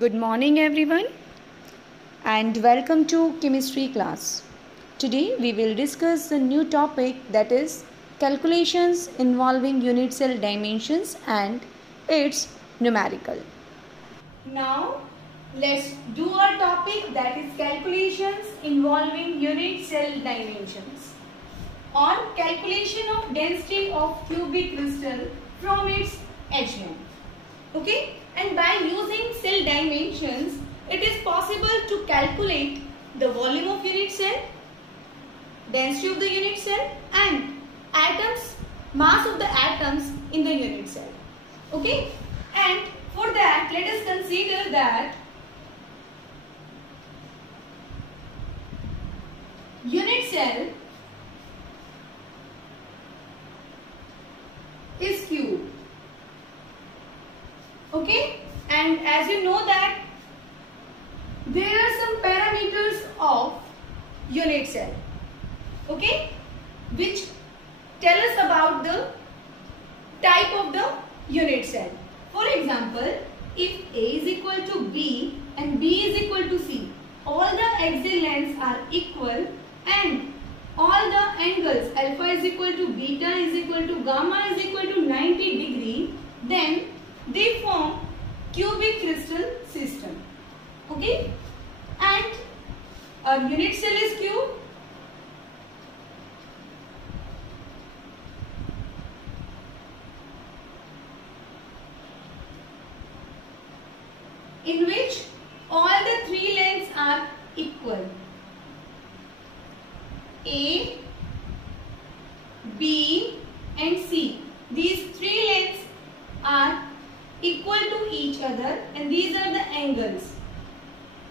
Good morning everyone and welcome to chemistry class. Today we will discuss a new topic, that is calculations involving unit cell dimensions and its numerical. Now let's do our topic, that is calculations involving unit cell dimensions or calculation of density of cubic crystal from its edge length. Okay, and by using cell dimensions it is possible to calculate the volume of unit cell, density of the unit cell and mass of the atoms in the unit cell. Okay, and for that let us consider that unit cell is cube. Okay, and as you know that there are some parameters of unit cell, okay, which tell us about the type of the unit cell. For example, if A is equal to B and B is equal to C, all the axial lengths are equal and all the angles alpha is equal to beta is equal to gamma is equal to 90 degree, then they form cubic crystal system. Okay, and a unit cell is cube. In which all the three lengths are equal. A, B and C. These three lengths are equal to each other and these are the angles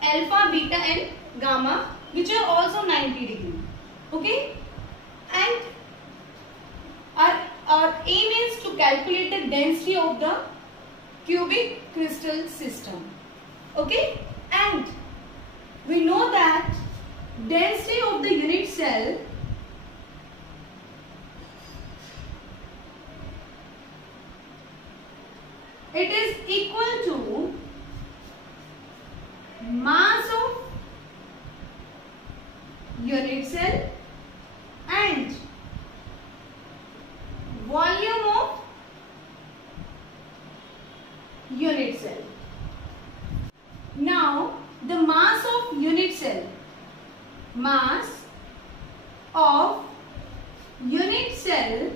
alpha, beta and gamma, which are also 90 degree. Okay, and our aim is to calculate the density of the cubic crystal system. Okay, and we know that density of the unit cell it is equal to mass of unit cell and volume of unit cell. Now the mass of unit cell, mass of unit cell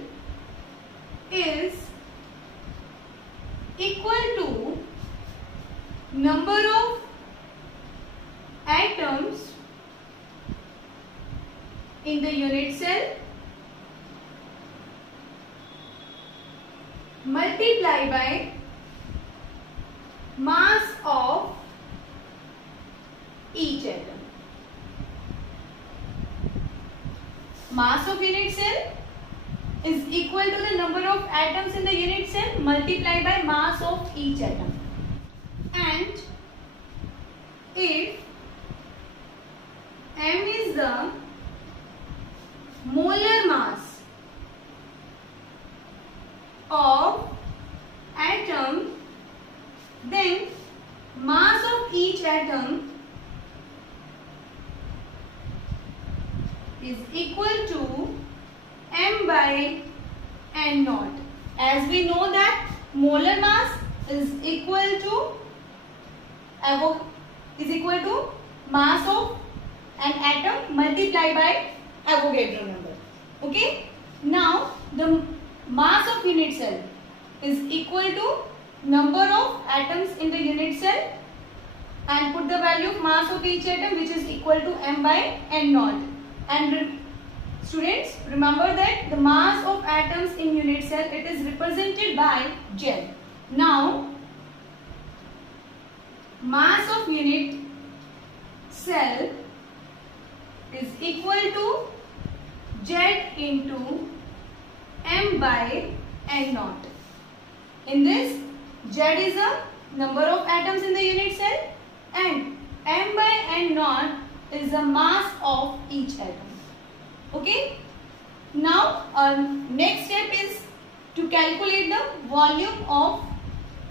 is equal to number of atoms in the unit cell multiplied by mass of each atom. Mass of unit cell is equal to the number of atoms in the unit cell multiplied by mass of each atom. And if m is the molar mass of atom, then mass of each atom is equal to m by n naught. As we know that molar mass is equal to mass of an atom multiplied by Avogadro number. Okay, now the mass of unit cell is equal to number of atoms in the unit cell and put the value of mass of each atom, which is equal to m by n naught. And students, remember that the mass of atoms in unit cell, it is represented by Z. Now mass of unit cell is equal to Z into m by n naught. In this, Z is a number of atoms in the unit cell and m by n naught is the mass of each atom. Okay, now our next step is to calculate the volume of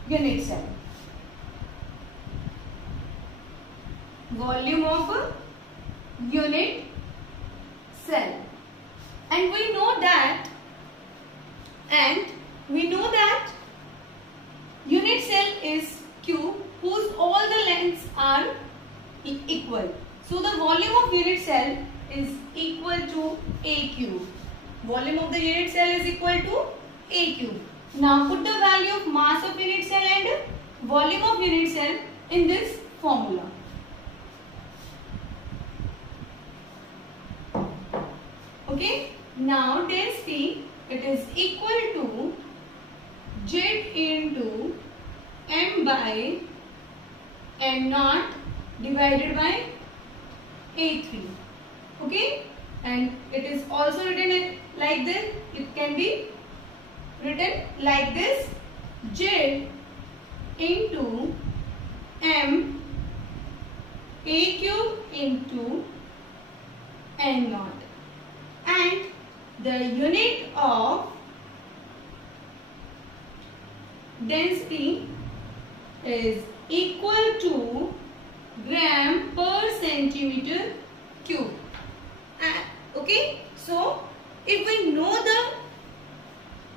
unit cell. volume of a unit cell. And we know that unit cell is cube whose all the lengths are equal. So the volume of unit cell is equal to A cube. Volume of the unit cell is equal to A cube. Now put the value of mass of unit cell and volume of unit cell in this formula. Okay. Now density, it is equal to Z into M by N naught divided by A3. Okay. And it is also written like this. It can be written like this: Z into M A cube into N naught. And the unit of density is equal to gram per centimeter cube. Okay, so if we know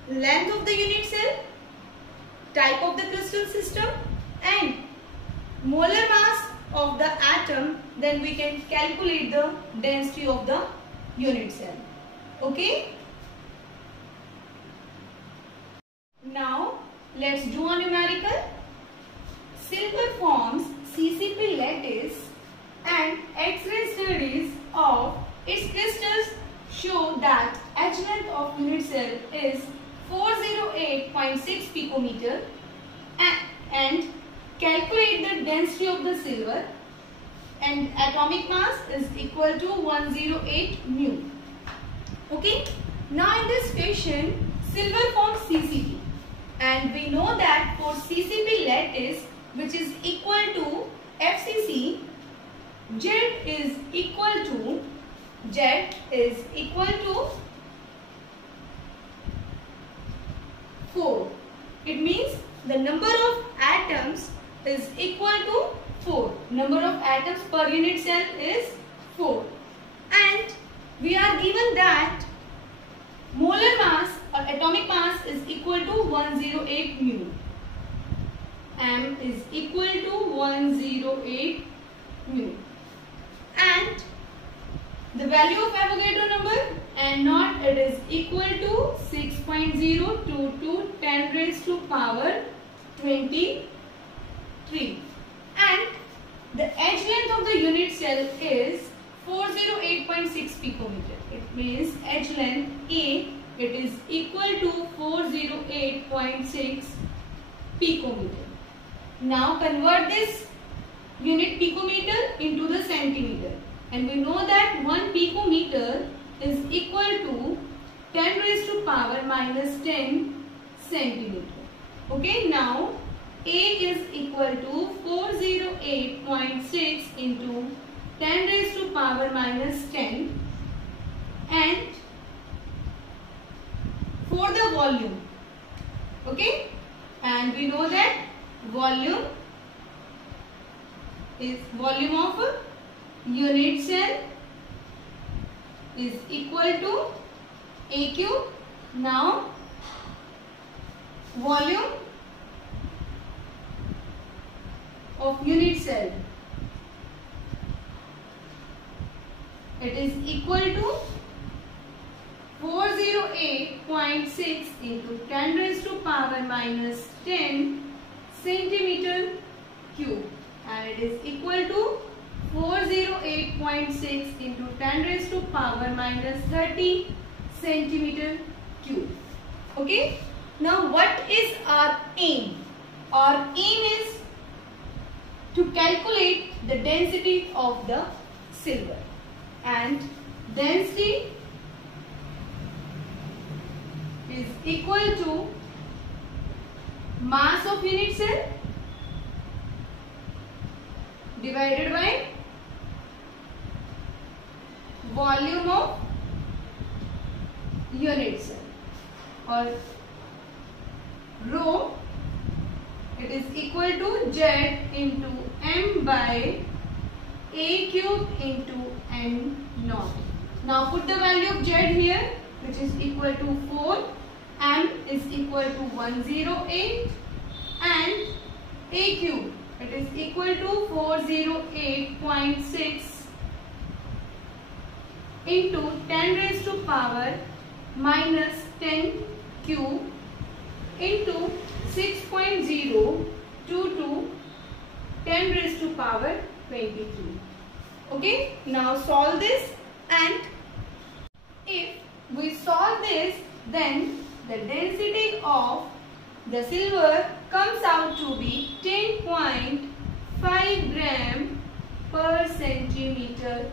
the length of the unit cell, type of the crystal system and molar mass of the atom, then we can calculate the density of the unit cell. Okay. Now let's do a numerical. Silver forms CCP lattice and X-ray studies of its crystals show that H length of unit cell is 408.6 picometer and calculate the density of the silver, and atomic mass is equal to 108 mu. Okay. Now in this question, silver forms CCP, and we know that for CCP lattice, which is equal to FCC, Z is equal to 4. It means the number of atoms is equal to 4. Number of atoms per unit cell is 4. And we are given that molar mass or atomic mass is equal to 108 mu. M is equal to 108 mu. And the value of Avogadro number, N naught, it is equal to 6.022 10 raised to power 23. And the H length of the unit cell is 408.6 picometer. It means H length A, it is equal to 408.6 picometer. Now convert this unit picometer into the centimeter, and we know that 1 picometer is equal to 10 raised to power minus 10 centimeter. Okay, now A is equal to 408.6 into 10 raised to power minus 10, and for the volume, okay, and we know that volume is volume of a unit cell is equal to A cube. Now volume of unit cell, it is equal to 408.6 into 10 raised to power minus 10 centimeter cube, and it is equal to 408.6 into 10 raised to power minus 30 centimeter cube. Okay. Now what is our aim? Our aim is to calculate the density of the silver, and density is equal to mass of unit cell divided by volume of unit cell, or rho, it is equal to Z into M by A cube into N naught. Now put the value of Z here, which is equal to 4. M is equal to 108 and A cube, it is equal to 408.6 into 10 raised to power minus 10 cube into 6.022 10 raised to power 23. Okay, now solve this, and if we solve this, then the density of the silver comes out to be 10.5 gram per centimeter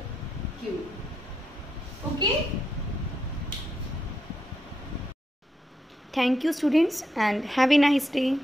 cube. Okay. Thank you students, and have a nice day.